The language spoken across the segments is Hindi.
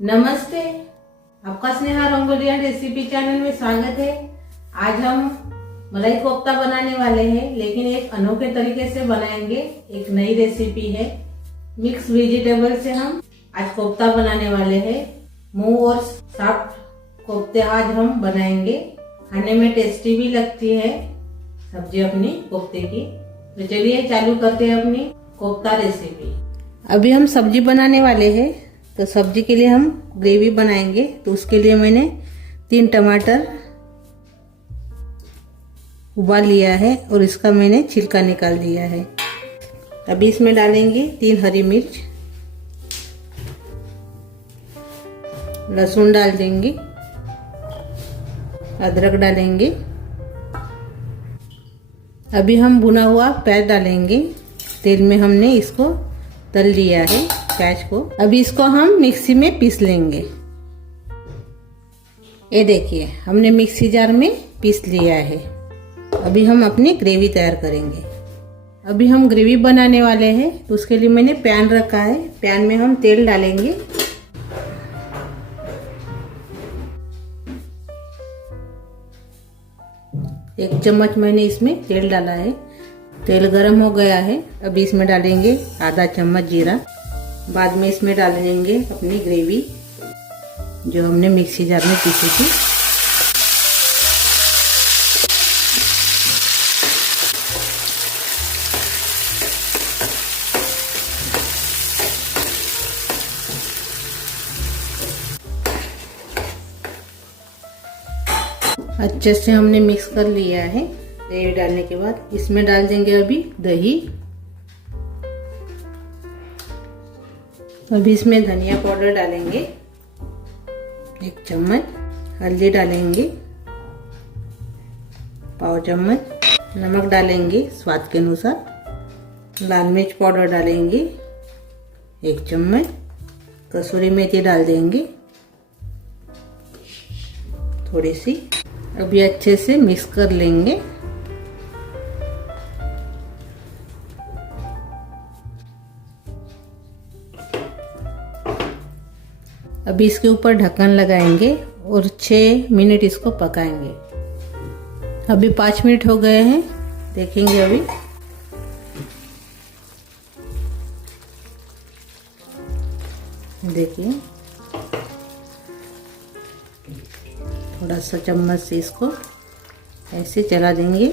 नमस्ते, आपका स्नेहा रंगोलिया रेसिपी चैनल में स्वागत है। आज हम मलाई कोफ्ता बनाने वाले हैं, लेकिन एक अनोखे तरीके से बनाएंगे। एक नई रेसिपी है। मिक्स वेजिटेबल से हम आज कोफ्ता बनाने वाले हैं। मुंह और सॉफ्ट कोफ्ते आज हम बनाएंगे। खाने में टेस्टी भी लगती है सब्जी अपनी कोफ्ते की। तो चलिए चालू करते हैं अपनी कोफ्ता रेसिपी। अभी हम सब्जी बनाने वाले हैं, तो सब्जी के लिए हम ग्रेवी बनाएंगे। तो उसके लिए मैंने 3 टमाटर उबाल लिया है और इसका मैंने छिलका निकाल दिया है। अभी इसमें डालेंगे 3 हरी मिर्च, लहसुन डाल देंगे, अदरक डालेंगे। अभी हम भुना हुआ प्याज डालेंगे। तेल में हमने इसको तल लिया है प्याज को। अभी इसको हम मिक्सी में पीस लेंगे। ये देखिए हमने मिक्सी जार में पीस लिया है। अभी हम अपनी ग्रेवी तैयार करेंगे। अभी हम ग्रेवी बनाने वाले हैं, तो उसके लिए मैंने पैन रखा है। पैन में हम तेल डालेंगे। एक चम्मच मैंने इसमें तेल डाला है। तेल गरम हो गया है। अभी इसमें डालेंगे आधा चम्मच जीरा। बाद में इसमें डालेंगे अपनी ग्रेवी जो हमने मिक्सी जार में पीसी थी। अच्छे से हमने मिक्स कर लिया है। ग्रेवी डालने के बाद इसमें डाल देंगे अभी दही। अभी इसमें धनिया पाउडर डालेंगे 1 चम्मच, हल्दी डालेंगे पाव चम्मच, नमक डालेंगे स्वाद के अनुसार, लाल मिर्च पाउडर डालेंगे 1 चम्मच, कसूरी मेथी डाल देंगे थोड़ी सी। अभी अच्छे से मिक्स कर लेंगे। अभी इसके ऊपर ढक्कन लगाएंगे और 6 मिनट इसको पकाएंगे। अभी 5 मिनट हो गए हैं, देखेंगे अभी। देखिए थोड़ा सा चम्मच से इसको ऐसे चला देंगे।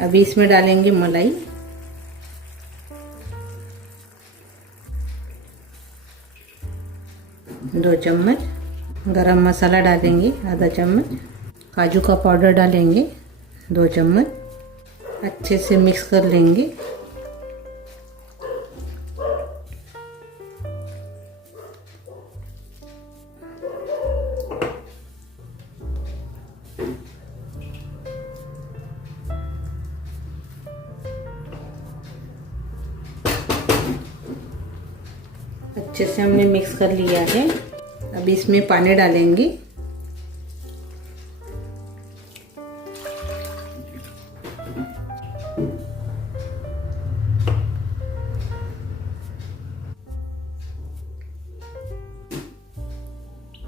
अभी इसमें डालेंगे मलाई। दो चम्मच गरम मसाला डालेंगे आधा चम्मच, काजू का पाउडर डालेंगे 2 चम्मच। अच्छे से मिक्स कर लेंगे। अच्छे से हमने मिक्स कर लिया है। अभी इसमें पानी डालेंगे।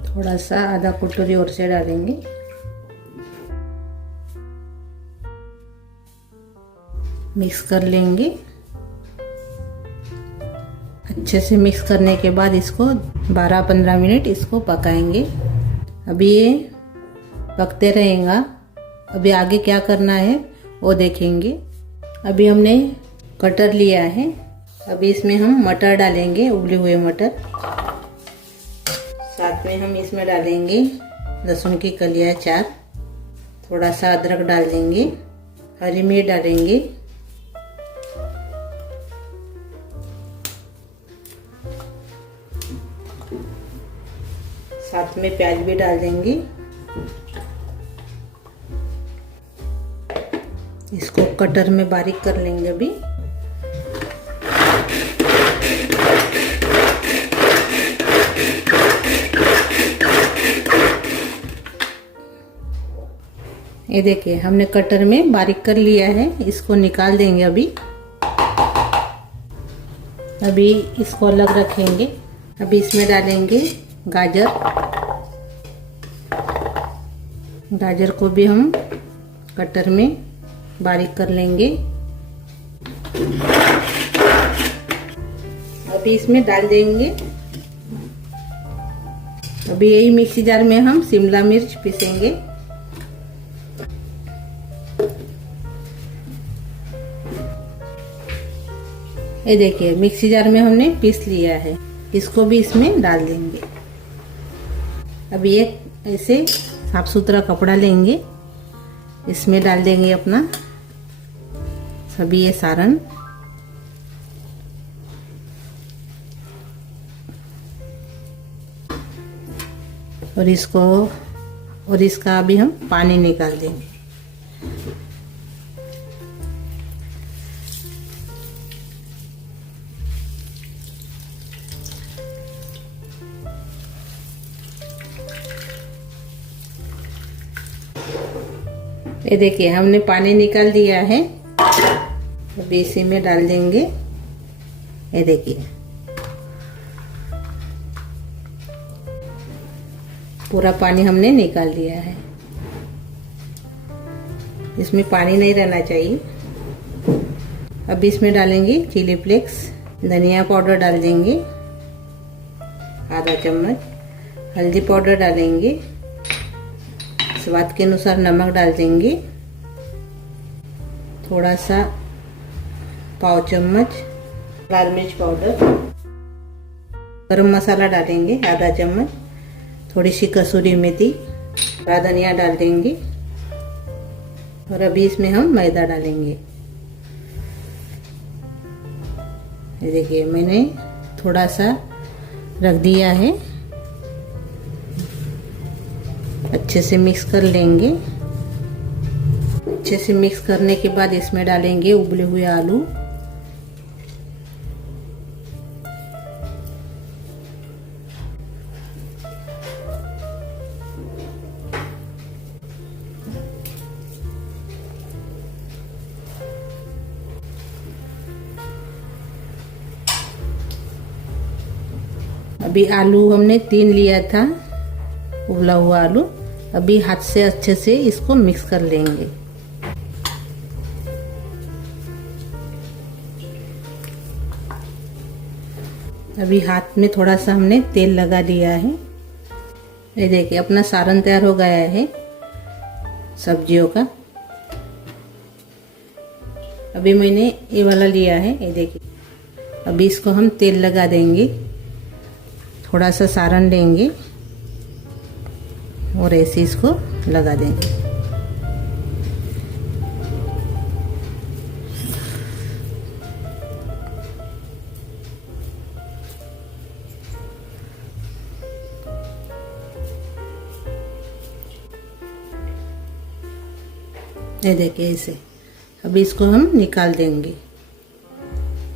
थोड़ा सा आधा कटोरी और से डालेंगे। मिक्स कर लेंगे। अच्छे से मिक्स करने के बाद इसको 12-15 मिनट इसको पकाएंगे। अभी ये पकते रहेगा। अभी आगे क्या करना है वो देखेंगे। अभी हमने कटर लिया है। अभी इसमें हम मटर डालेंगे, उबले हुए मटर। साथ में हम इसमें डालेंगे लहसुन की कलियां 4, थोड़ा सा अदरक डाल देंगे, हरी मिर्च डालेंगे, साथ में प्याज भी डाल देंगे। इसको कटर में बारीक कर लेंगे। अभी ये देखिए हमने कटर में बारीक कर लिया है। इसको निकाल देंगे। अभी इसको अलग रखेंगे। अभी इसमें डालेंगे गाजर। गाजर को भी हम कटर में बारीक कर लेंगे। अभी इसमें डाल देंगे। अभी यही मिक्सी जार में हम शिमला मिर्च पीसेंगे। ये देखिए मिक्सी जार में हमने पीस लिया है। इसको भी इसमें डाल देंगे। अभी एक ऐसे साफ सुथरा कपड़ा लेंगे, इसमें डाल देंगे अपना सभी ये सारण। और इसका अभी हम पानी निकाल देंगे। ये देखिए हमने पानी निकाल दिया है। अभी इसी में डाल देंगे। ये देखिए पूरा पानी हमने निकाल दिया है। इसमें पानी नहीं रहना चाहिए। अभी इसमें डालेंगे चिली फ्लेक्स, धनिया पाउडर डाल देंगे आधा चम्मच, हल्दी पाउडर डालेंगे, स्वाद के अनुसार नमक डाल देंगे, थोड़ा सा पाव चम्मच लाल मिर्च पाउडर, गरम मसाला डालेंगे आधा चम्मच, थोड़ी सी कसूरी मेथी, हरा धनिया डाल देंगे। और अभी इसमें हम मैदा डालेंगे। ये देखिए मैंने थोड़ा सा रख दिया है। अच्छे से मिक्स कर लेंगे। अच्छे से मिक्स करने के बाद इसमें डालेंगे उबले हुए आलू। अभी आलू हमने 3 लिया था, उबला हुआ आलू। अभी हाथ से अच्छे से इसको मिक्स कर लेंगे। अभी हाथ में थोड़ा सा हमने तेल लगा दिया है। ये देखिए अपना सारण तैयार हो गया है सब्जियों का। अभी मैंने ये वाला लिया है, ये देखिए। अभी इसको हम तेल लगा देंगे, थोड़ा सा सारण लेंगे और ऐसे इसको लगा देंगे। ये देखिए ऐसे। अभी इसको हम निकाल देंगे।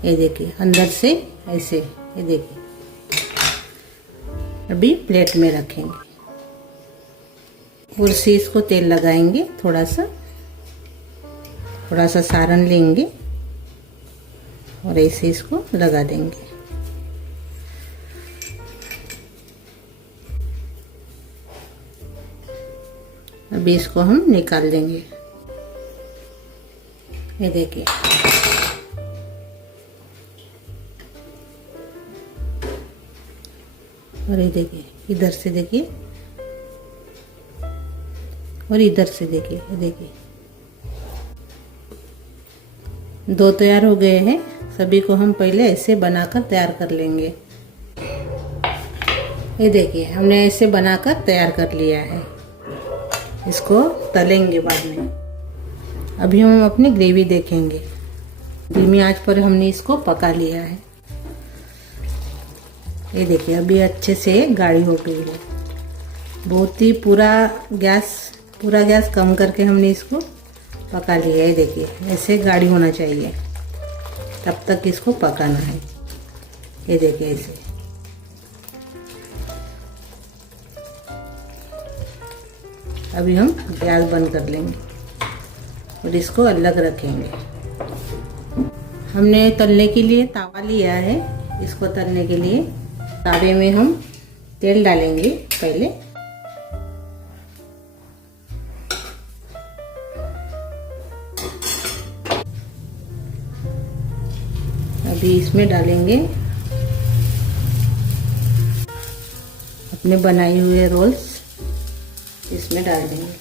ये देखिए अंदर से ऐसे। ये देखिए अभी प्लेट में रखेंगे और से इसको तेल लगाएंगे। थोड़ा सा सारण लेंगे और ऐसे इसको लगा देंगे। अभी इसको हम निकाल देंगे। ये देखिए और ये देखिए इधर से देखिए और इधर से देखिए। ये देखिए 2 तैयार हो गए हैं। सभी को हम पहले ऐसे बनाकर तैयार कर लेंगे। ये देखिए हमने ऐसे बनाकर तैयार कर लिया है। इसको तलेंगे बाद में। अभी हम अपनी ग्रेवी देखेंगे। धीमी आंच पर हमने इसको पका लिया है। ये देखिए अभी अच्छे से गाढ़ी हो गई है। बहुत ही पूरा गैस कम करके हमने इसको पका लिया है। ये देखिए ऐसे गाढ़ी होना चाहिए, तब तक इसको पकाना है। ये देखिए ऐसे। अभी हम गैस बंद कर लेंगे और इसको अलग रखेंगे। हमने तलने के लिए तवा लिया है। इसको तलने के लिए तावे में हम तेल डालेंगे पहले। अभी इसमें डालेंगे अपने बनाए हुए रोल्स, इसमें डाल देंगे।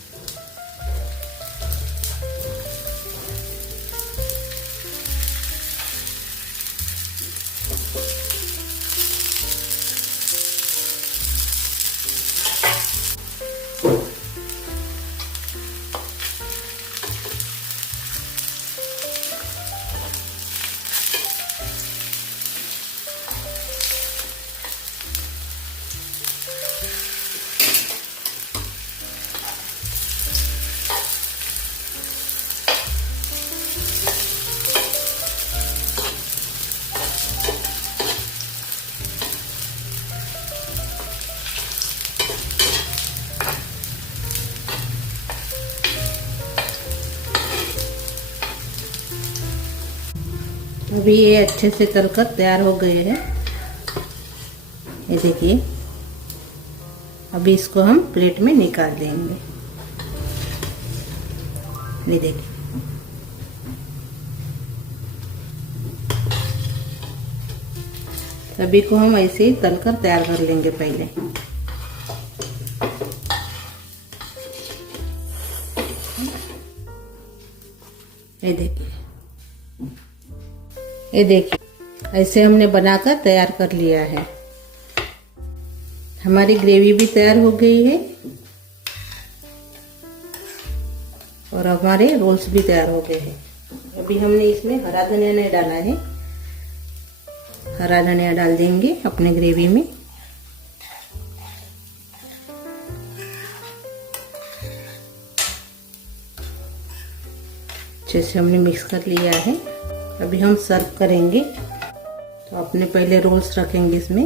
अभी ये अच्छे से तलकर तैयार हो गए हैं। ये देखिए, अभी इसको हम प्लेट में निकाल देंगे। ये देखिए, सभी को हम ऐसे ही तलकर तैयार कर लेंगे पहले। ये देखिए, ये देखिए, ऐसे हमने बनाकर तैयार कर लिया है। हमारी ग्रेवी भी तैयार हो गई है और हमारे रोल्स भी तैयार हो गए हैं। अभी हमने इसमें हरा धनिया नहीं डाला है, हरा धनिया डाल देंगे अपने ग्रेवी में। अच्छे से हमने मिक्स कर लिया है। अभी हम सर्व करेंगे, तो अपने पहले रोल्स रखेंगे इसमें।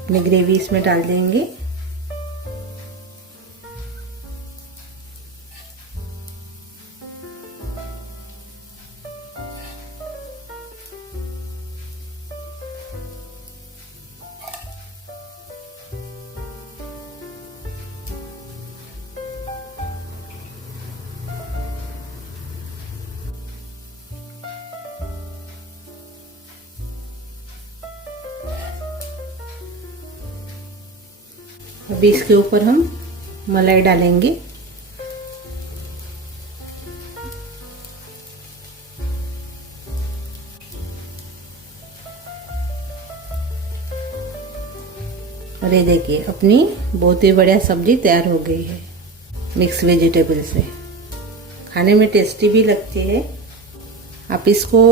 अपनी ग्रेवी इसमें डाल देंगे। अभी इसके ऊपर हम मलाई डालेंगे। और ये देखिए, अपनी बहुत ही बढ़िया सब्जी तैयार हो गई है मिक्स वेजिटेबल से। खाने में टेस्टी भी लगती है। आप इसको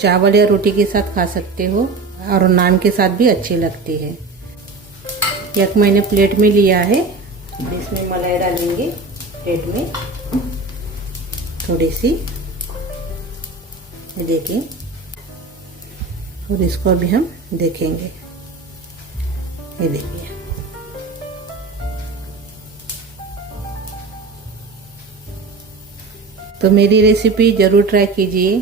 चावल या रोटी के साथ खा सकते हो और नान के साथ भी अच्छी लगती है। एक मैंने प्लेट में लिया है, इसमें मलाई डालेंगे प्लेट में थोड़ी सी। ये देखिए, और इसको अभी हम देखेंगे। ये देखिए, तो मेरी रेसिपी ज़रूर ट्राई कीजिए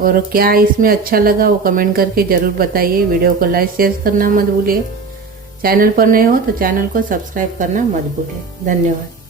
और क्या इसमें अच्छा लगा वो कमेंट करके ज़रूर बताइए। वीडियो को लाइक शेयर करना मत भूलिए। चैनल पर नए हो तो चैनल को सब्सक्राइब करना मत भूलिए। धन्यवाद।